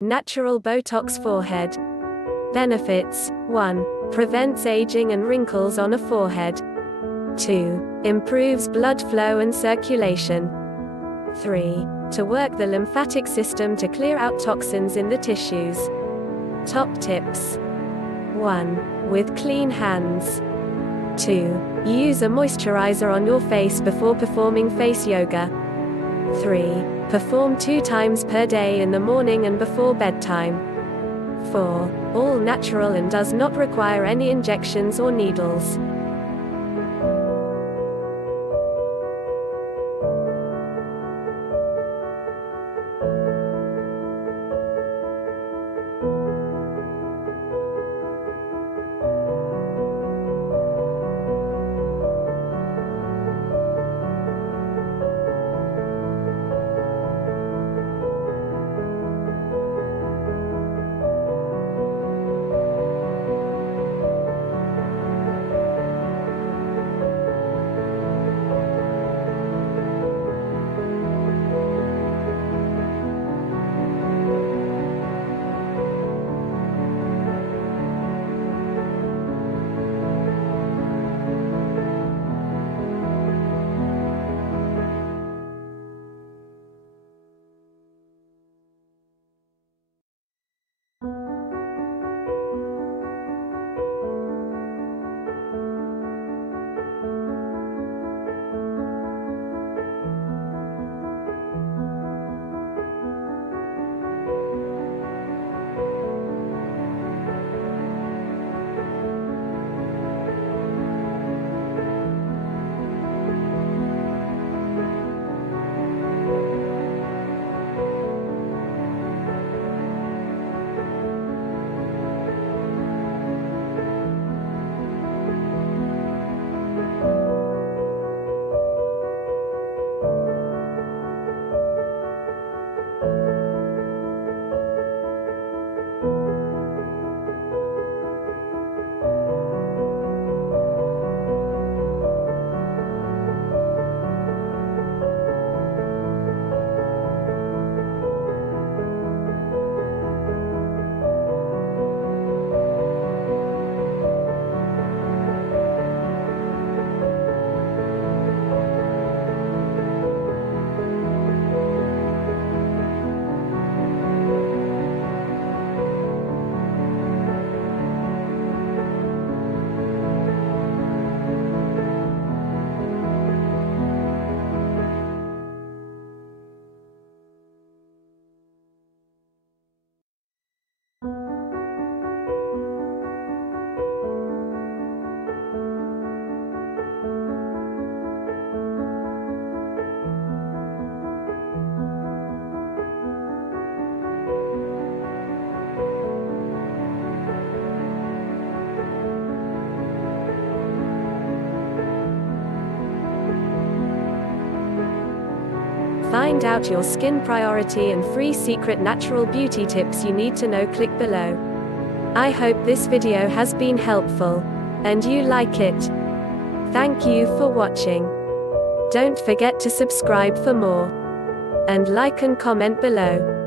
Natural Botox forehead. Benefits: 1. Prevents aging and wrinkles on a forehead. 2. Improves blood flow and circulation. 3. To work the lymphatic system to clear out toxins in the tissues. Top tips. 1. With clean hands. 2. Use a moisturizer on your face before performing face yoga. 3. Perform 2 times per day in the morning and before bedtime. 4. All natural and does not require any injections or needles. Find out your skin priority and free secret natural beauty tips you need to know. Click below. I hope this video has been helpful, and you like it. Thank you for watching. Don't forget to subscribe for more, and like and comment below.